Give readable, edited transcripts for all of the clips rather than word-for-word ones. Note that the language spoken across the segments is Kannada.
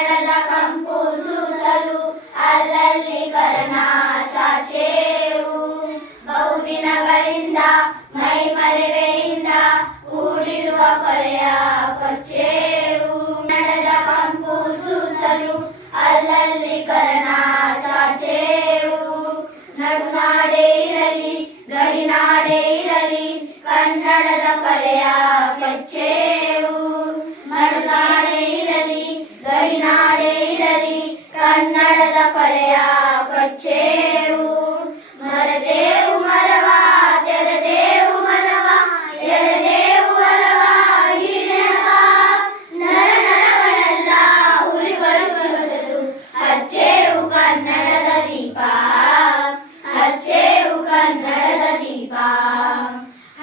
ಕನ್ನಡದ ಕಂಪು ಸೂಸಲು ಅಲ್ಲಲ್ಲಿ ಕರ್ಣ ಚಾಚೇವು. ಬಹುದಿನಗಳಿಂದ ಮೈ ಮರೆವೆಯಿಂದ ಕೂಡಿರುವ ಕೊಲೆಯ ಕೊಚ್ಚೇವು. ಕನ್ನಡದ ಕಂಪು ಸೂಸಲು ಅಲ್ಲಲ್ಲಿ ಕರ್ಣ ಚಾಚೇವು. ನಡುನಾಡೇ ಇರಲಿ ಗಡಿನಾಡೇ ಇರಲಿ ಕನ್ನಡದ ಕಲೆಯ ಕೊಚ್ಚೇವು. ನಡುನಾಡೇ ಇರಲಿ ಗಡಿನಾಡೇ ಇರಲಿ ಕನ್ನಡದ ಕಲೆಯ ಕೊಚ್ಚೇವು. ಮರದೇವು ಮರವ ತೆರೆದೇವು ಮನವ ಎರೆದೇವು ಒಲವ ಹಿಡಿನೆನಪ. ನರ ನರವನೆಲ್ಲ ಉರಿಗೊಳಿಸಲು ಹಚ್ಚೇವು ಕನ್ನಡದ ದೀಪ. ಹಚ್ಚೇವು ಕನ್ನಡದ ದೀಪ.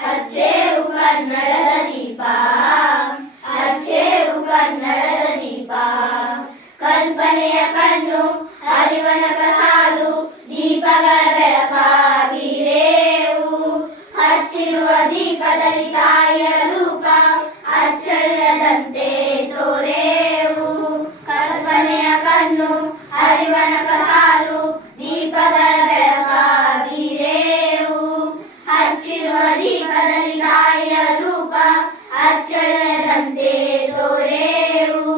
ಹಚ್ಚೇವು ಕನ್ನಡದ ದೀಪ. ಹಚ್ಚೇವು ಕನ್ನಡದ ದೀಪ. ಕಲ್ಪನೆಯ ಕಣ್ಣು ಅರಿವನಕ ಸಾಲು ದೀಪಗಳ ಬೆಳಕ ಬೀರೇವು. ಹಚ್ಚಿರುವ ದೀಪದಲ್ಲಿ ತಾಯಿಯ ರೂಪ ಅಚ್ಚಳಿಯದಂತೆ ತೋರೇವು. ಕಲ್ಪನೆಯ ಕಣ್ಣು ಅರಿವನಕ ಸಾಲು ದೀಪಗಳ ಬೆಳಕ ಬೀರೇವು. ಹಚ್ಚಿರುವ ದೀಪದಲ್ಲಿ ತಾಯಿಯ ರೂಪ ಅಚ್ಚಳಿಯದಂತೆ ತೋರೇವು.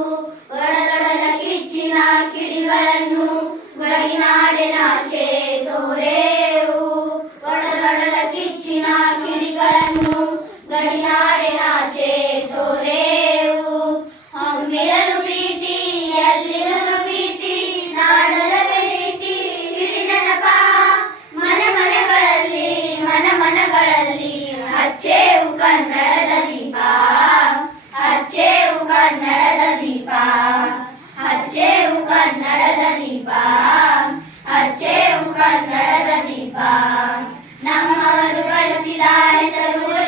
ಒಡಲೊಡಲ ಕಿಚ್ಚಿನ ಕಿಡಿಗಳನ್ನು ಗಡಿನಾಡಿನಾಚೆ ತೋರೇವು. ಒಡಲೊಡಲ ಕಿಚ್ಚಿನ ಕಿಡಿಗಳನ್ನು ಗಡಿನಾಡಿನಾಚೆ ತೋರೇವು. ಒಮ್ಮಿರಲು ಪ್ರೀತಿ ಎಲ್ಲಿರಲು ಪ್ರೀತಿ ನಾಡಲವೇ ರೀತಿ ಹಿಡಿ ನೆನಪ. ಮನ ಮನಗಳಲ್ಲಿ ಮನ ಮನಗಳಲ್ಲಿ ಹಚ್ಚೇವು ಕನ್ನಡದ ದೀಪ. ಹಚ್ಚೇವು ಕನ್ನಡದ ದೀಪ. ಹಚ್ಚೇವು ಕನ್ನಡದ ದೀಪ. ಹಚ್ಚೇವು ಕನ್ನಡದ ದೀಪ. ನಮ್ಮವರು ಗಳಿಸಿದ ಹೆಸರು